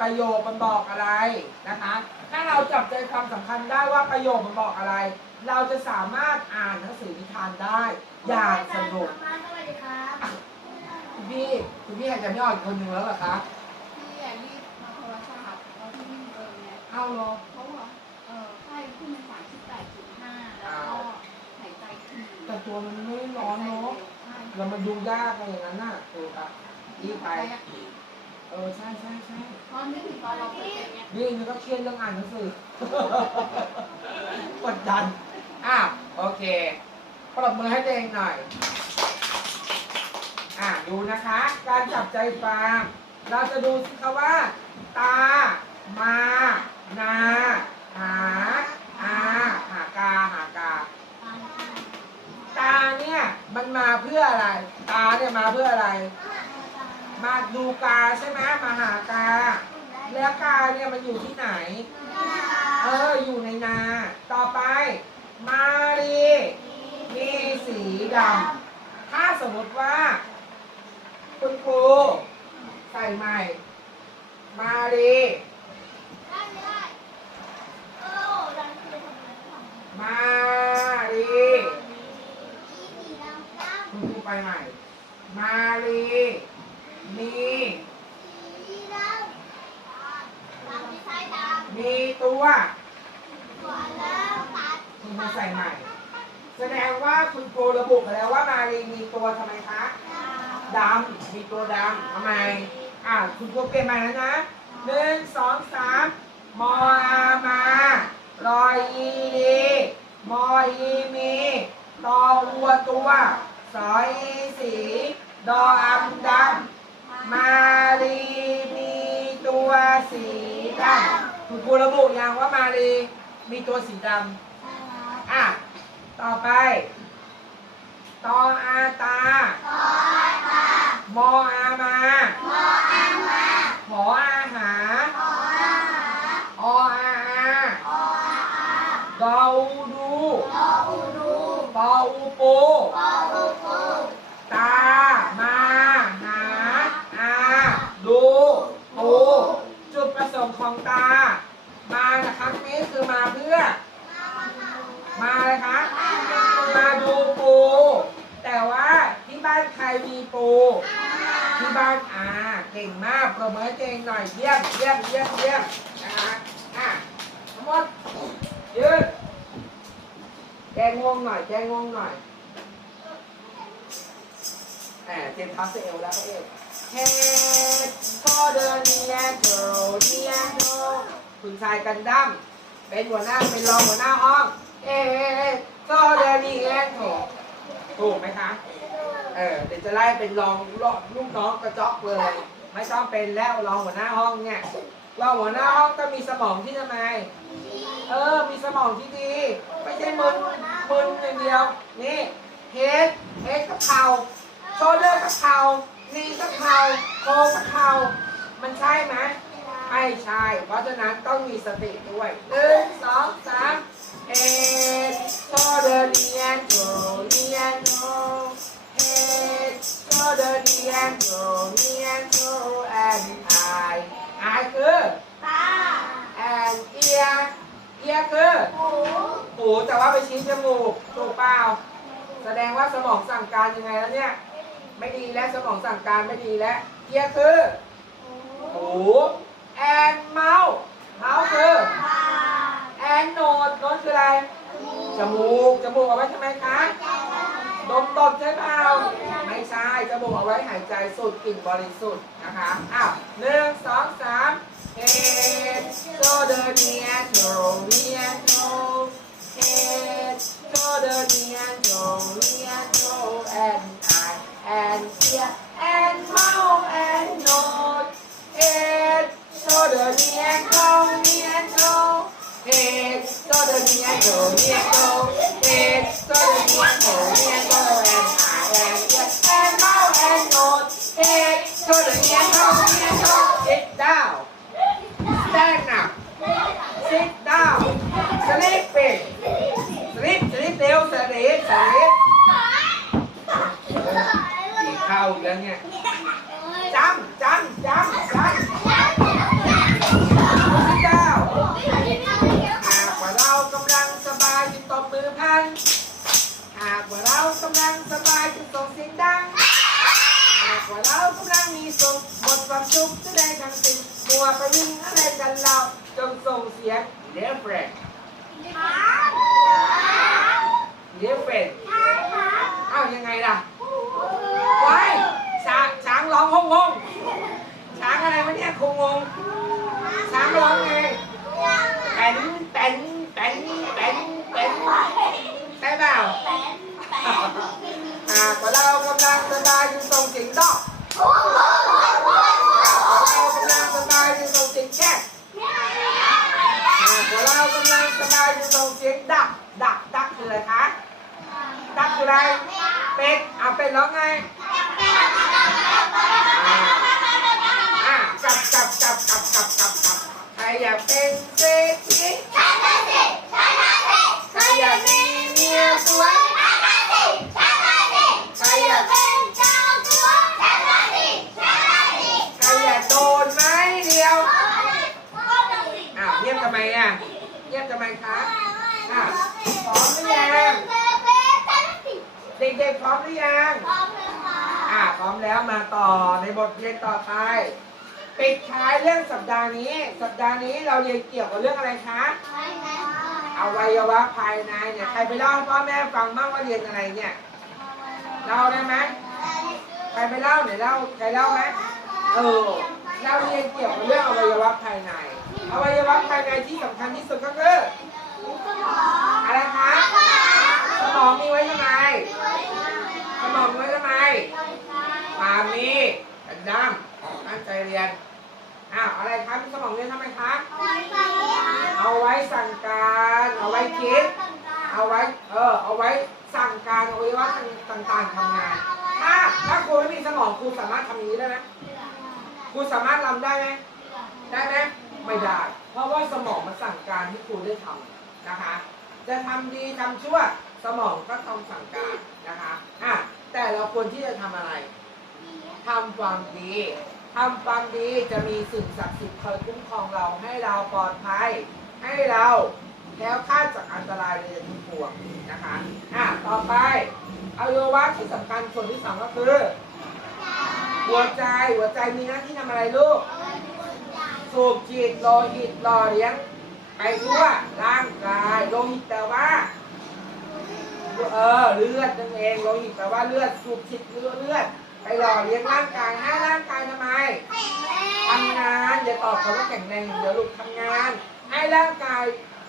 ประโยคมันบอกอะไรนะคะ ถ้าเราจับใจความสำคัญได้ว่าประโยคมันบอกอะไร เราจะสามารถอ่านหนังสือนิทานได้ อย่างสนุกสวัสดีครับคุณพี่คุณพี่หายใจไม่ออกอีกคนหนึ่งแล้วเหรอคะพี่แอนรีบมาโทรศัพท์แล้วพี่ไม่มีเบอร์ไงเอาเหรอเขาบอกเออไข้ขึ้นเป็นสามสิบแปดจุดห้าแล้วก็หายใจถี่แต่ตัวมันไม่ร้อนเนาะใช่แล้วมันดูยากอะไรอย่างนั้นน่ะตัวครับรีบไป เออใช่ใช่ใช่ตอนนึกถึงตอนเราเคยเป็นไงนี่มันก็เครียดเรื่องอ่านหนังสือกดดันอะโอเคปรบมือให้ตัวเองหน่อย อะดูนะคะ การจับใจฟังเราจะดูสิคะว่า ตา มา นา หา อา หากา หากา ตาเนี่ยมันมาเพื่ออะไร ตาเนี่ยมาเพื่ออะไร มาดูกาใช่ไหมมาหากา แล้วกาเนี่ยมันอยู่ที่ไหน เอออยู่ในนา ต่อไป มารีมีสีดำถ้าสมมติว่า คุณครูใส่ใหม่ มารีมารีคุณครูไปใหม่ มารีมีมี ตัวคุณครูใส่ใหม่ แสดงว่าคุณครูระบุไปแล้วว่ามารีมีตัวทำไมคะดำมีตัวดำทำไมอะคุณครูเปลี่ยนใหม่แล้วนะหนึ่งสองสามมออามารอยอีดีมออีมีตอวัวตัวสอยอีสีดออำดำมารีมีตัวสีดำ คุณครูระบุยังว่ามารีมีตัวสีดำอะ ต่อไป ตออาตา มออามา หออาหา ออาอาดออูดูปออูปู ตา มา หา อา ดูปู จุดประสงค์ของตา มานะครั้งนี้คือมาเพื่อ มาเลยคะ มาดูปู แต่ว่าที่บ้านใครมีปู ที่บ้านอาเก่งมากประเมินเก่งหน่อยเยี่ยมเยี่ยมเยี่ยมเยี่ยมนะคะอะทั้งหมดยืนแก งงหน่อยแกงงหน่อยแหมเตรียมทัสเอลแล้วเขาเอวเฮ็ดพอเดินเนียนโดเนียนโดคุณชายกันดั้มเป็นหัวหน้าเป็นรองหัวหน้าห้อง เอ๊ะพอเดินเนียนโดถูกไหมคะ เออเดี๋ยวจะไล่เป็นรองลูกน้องกระจอกเลย ไม่ต้องเป็นแล้วรองหัวหน้าห้องเนี่ยรองหัวหน้าห้องต้องมีสมองที่ทำไม เออ มีสมองที่ดี ไม่ใช่มึน มึนอย่างเดียว นี่เฮดเฮดกับเข่าโชเดอร์กับเข่านีกับเข่าโคกับเข่ามันใช่ไหมไม่ใช่ เพราะฉะนั้นต้องมีสติด้วยหนึ่งสองสามเฮดโชเดอร์เนียนโกเนียนโก head, shoulder, knee and toe, knee and toe, and หูแต่ว่าไปชี้จมูกถูกเปล่าแสดงว่าสมองสั่งการยังไงแล้วเนี่ย ไม่ดีแล้วสมองสั่งการไม่ดีแล้ว ear คือหู and mouth mouth คือ and nose nose คืออะไรจมูกจมูกเอาไว้ทำไมคะดมตดใช่เปล่าไม่ใช่จมูกเอาไว้หายใจสูดกลิ่นบริสุทธิ์นะคะอ้าวหนึ่งสองสาม head shoulder knee and toe knee and toe and shoulder me and Joe, me and Joe, and I, and here, and now and nose, head, shoulder me and Joe, me and Joe, head, shoulder me and Joe, me and Joe, head, shoulder me and Joe, me and Joe, and I, and here, and now and nose, head, shoulder me and Joe, me and Joe, sit down, stand up, sit down. Sleep it sleep sleep เร็ว sleep ดสลิดกี่เข้าอีกแล้วเนี่ยจำจำจำจำที่เก้าหากว่าเรากำลังสบายจึงตบมือพลันหากว่าเรากำลังสบายจึงส่งเสียงดังหากว่าเรากำลังมีสุขหมดความทุกข์จะได้ทั้งสิ้นมัวไปวิ่งอะไรกันเราจงส่งเสียงเดี๋ยวเฟรน เว่าเรากำลังสบายอยู่ส่งเสียงดัก ดัก ดักคืออะไรคะ ดักคืออะไร เป็ดเอาเป็ดร้องไงอะจับจับจับจับจับจับจับใครอยากเป็นเศรษฐี ทเรียนต่อไป ปิดท้ายเรื่องสัปดาห์นี้ สัปดาห์นี้เราเรียนเกี่ยวกับเรื่องอะไรคะอวัยวะภายในเนี่ยใครไปเล่าให้พ่อแม่ฟังบ้างว่าเรียนอะไรเนี่ยเล่าได้ไหมใครไปเล่าไหนเล่าใครเล่าไหมเออเราเรียนเกี่ยวกับเรื่องอวัยวะภายใน อวัยวะภายในที่สำคัญที่สุดก็คืออะไรคะสมองมีไว้ทำไมสมองมีไว้ทำไมความมีกัน ดำตั้งใจเรียนอ้าวอะไรคะมีสมองเรียนทำไมคะเอาไว้สั่งการ เอาไว้คิด เอาไว้เออเอาไว้สั่งการอวัยวะต่างๆทำงาน ถ้าถ้าครูไม่มีสมองครูสามารถทำอย่างนี้ได้ไหมครูสามารถรำได้ไหมได้ไหมไม่ได้ เพราะว่าสมองมันสั่งการให้ครูได้ทำนะคะ จะทำดีทำชั่วสมองก็ทำสั่งการนะคะอะแต่เราควรที่จะทำอะไร ทำความดีทำความดีจะมีสิ่งศักดิ์สิทธิ์คอยคุ้มครองเราให้เราปลอดภัย ให้เราแคล้วคลาดจากอันตรายในทุกปวงนะคะอะต่อไปอวัยวะที่สำคัญส่วนที่สองก็คือหัวใจหัวใจมีหน้าที่ทำอะไรลูกสูบฉีดโลหิตหล่อเลี้ยงไปทั่วร่างกายโลหิตแปลว่าเออเลือดนั่นเองโลหิตแปลว่าเลือดสูบฉีดเลือดเลือด ไปหล่อเลี้ยงร่างกายให้ร่างกายทำไมทำงานอย่าตอบคำว่าแข็งแรงเดี๋ยวลูกทำงาน ให้ร่างกาย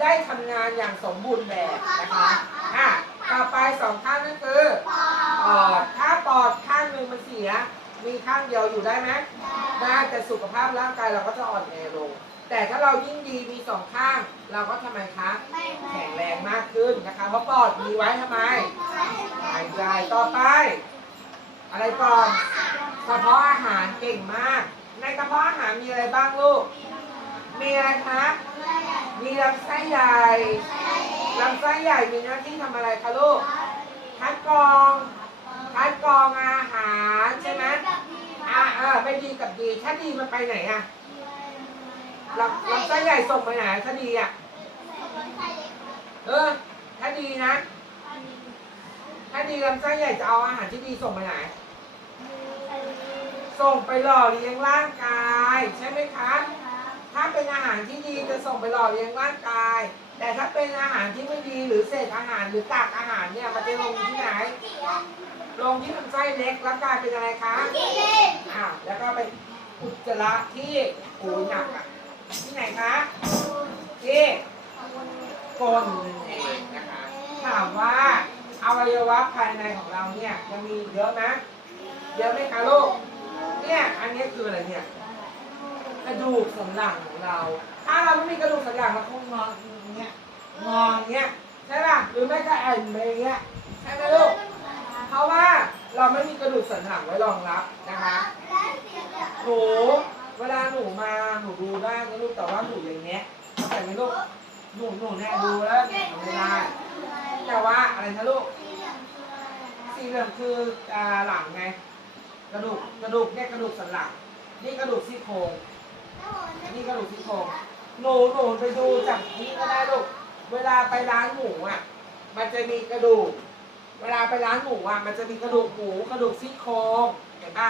ได้ทำงานอย่างสมบูรณ์แบบนะคะอะต่อไปสองข้างนั่นคือปอดถ้าปอดข้างหนึ่งมันเสีย มีข้างเดียวอยู่ได้ไหมได้แต่สุขภาพร่างกายเราก็จะอ่อนแอลงแต่ถ้าเรายิ่งดีมีสองข้าง เราก็ทำไมคะแข็งแรงมากขึ้นนะคะเพราะปอดมีไว้ทำไมหายใจต่อไป อะไรก่อนกระเพาะอาหารเก่งมาก ในกระเพาะอาหารมีอะไรบ้างลูก มีอะไรคะมีลำไส้ใหญ่ลำไส้ใหญ่มีหน้าที่ทำอะไรคะลูกคัดกรองคัดกรองอาหารใช่ไหมอ่าเออไม่ดีกับดีถ้าดีมันไปไหนอะลำลำไส้ใหญ่ส่งไปไหนถ้าดีอะเออถ้าดีนะ ถ้าดีลำไส้ใหญ่จะเอาอาหารที่ดีส่งไปไหน ส่งไปหล่อเลี้ยงร่างกาย ใช่ไหมคะ ถ้าเป็นอาหารที่ดีจะส่งไปหล่อเลี้ยงร่างกาย แต่ถ้าเป็นอาหารที่ไม่ดีหรือเศษอาหารหรือกากอาหารเนี่ยมันจะลงที่ไหน ลงที่ลำไส้เล็กแล้วกลายเป็นอะไรคะอ้าวแล้วก็ไปอุจจาระที่หูหนักอะที่ไหนคะที่ก้นนั่นเองนะคะ ถามว่าอวัยวะภายในของเราเนี่ยยังมีเยอะนะเยอะไหมคะลูก เนี่ยอันนี้คืออะไรเนี่ยกระดูกสันหลังของเรา ถ้าเราไม่มีกระดูกสันหลังเราคงงออย่างเงี้ยงออย่างเงี้ยใช่ป่ะหรือไม่ก็แอนไปอย่างเงี้ยใช่ไหมลูกเพราะว่าเราไม่มีกระดูกสันหลังไว้รองรับนะคะหนูเวลาหนูมาหนูดูได้นะลูกแต่ว่าหนูอย่างเงี้ยเข้าใจไหมลูกหนูหนูเนี่ยดูแล้วหนูไม่ได้แต่ว่าอะไรนะลูกเสีเหลืองคืออ่าหลังไง กระดูกกระดูกเนี่ยกระดูกสันหลังนี่กระดูกซี่โครงนี่กระดูกซี่โครงหนูหนูไปดูจากนี้ก็ได้ลูกเวลาไปร้านหมูอะ มันจะมีกระดูก เวลาไปร้านหมูอะ มันจะมีกระดูกหมูกระดูกซี่โครงเห็นปะ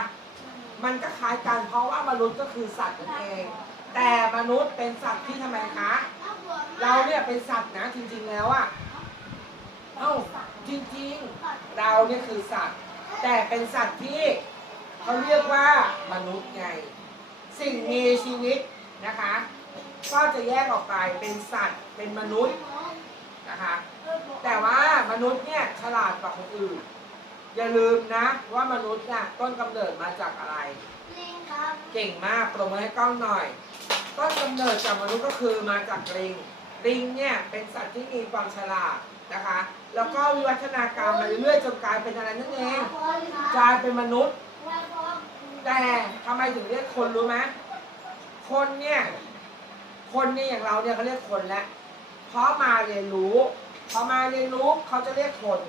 มันก็คล้ายกันเพราะว่ามนุษย์ก็คือสัตว์นั่นเอง แต่มนุษย์เป็นสัตว์ที่ทำไมคะ เราเนี่ยเป็นสัตว์นะจริง ๆแล้วอะเอ้าจริง ๆ เราเนี่ยคือสัตว์ แต่เป็นสัตว์ที่ เขาเรียกว่ามนุษย์ไง สิ่งมีชีวิตนะคะ ก็จะแยกออกไปเป็นสัตว์เป็นมนุษย์นะคะ แต่ว่ามนุษย์เนี่ยฉลาดกว่าคนอื่น อย่าลืมนะว่ามนุษย์เนี่ยต้นกำเนิดมาจากอะไรเก่งมากปรบมือให้กล้องหน่อย ต้นกำเนิดจากมนุษย์ก็คือมาจากลิง ลิงเนี่ยเป็นสัตว์ที่มีความฉลาดนะคะ แล้วก็วิวัฒนาการมาเรื่อยๆจนกลายเป็นอะไรนั่นเอง กลายเป็นมนุษย์ แต่ทำไมถึงเรียกคนรู้ไหมคนเนี่ย คนเนี่ยอย่างเราเนี่ยเขาเรียกคนแล้วเพราะมาเรียนรู้พอมาเรียนรู้เขาจะเรียกคน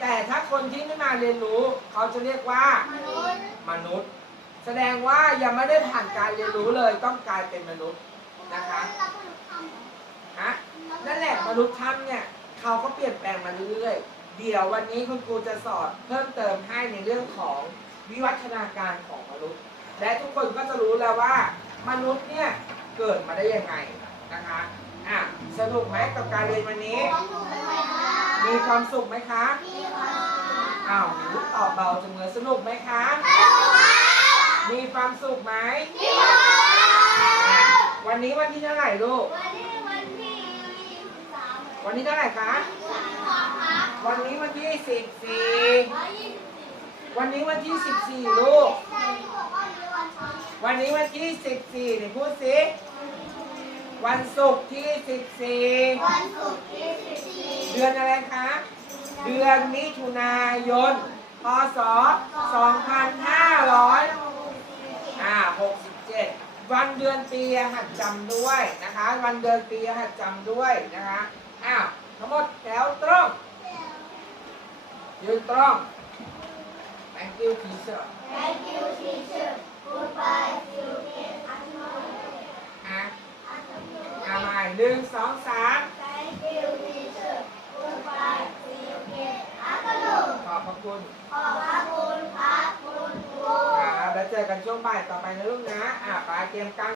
แต่ถ้าคนที่ไม่มาเรียนรู้ เขาจะเรียกว่ามนุษย์ แสดงว่ายังไม่ได้ผ่านการเรียนรู้เลยต้องกลายเป็นมนุษย์นะคะฮะนั่นแหละมนุษย์ถ้ำเนี่ยเขาก็เปลี่ยนแปลงมาเรื่อยๆเดี๋ยววันนี้คุณครูจะสอนเพิ่มเติมให้ในเรื่องของ วิวัฒนาการของมนุษย์ และทุกคนก็จะรู้แล้วว่ามนุษย์เนี่ยเกิดมาได้ยังไงนะคะอะสนุกไหมกับการเรียนวันนี้ มีความสุขไหมคะอ้าวหนูตอบเบาจังเลยสนุกไหมคะ มีความสุขไหมอะวันนี้วันที่เท่าไหร่ลูก วันนี้เท่าไหร่คะ วันนี้วันที่สิบสี่ วันนี้วันที่สิบสี่ลูก วันนี้วันที่สิบสี่เนี่ยพูดสิ วันศุกร์ที่สิบสี่เดือนอะไรคะ เดือนมิถุนายน พศ2500อ่า67วันเดือนปีหัดจำด้วยนะคะ วันเดือนปีหัดจำด้วยนะคะ อ้าว ทั้งหมดแถวตรงยืนตรง thank you teacher อะอ่าใหม่หนึ่งสองสามขอบพระคุณครับแล้วเจอกันช่วงบ่ายต่อไปนะลูกนะ อ่าปลาเตรียมกาง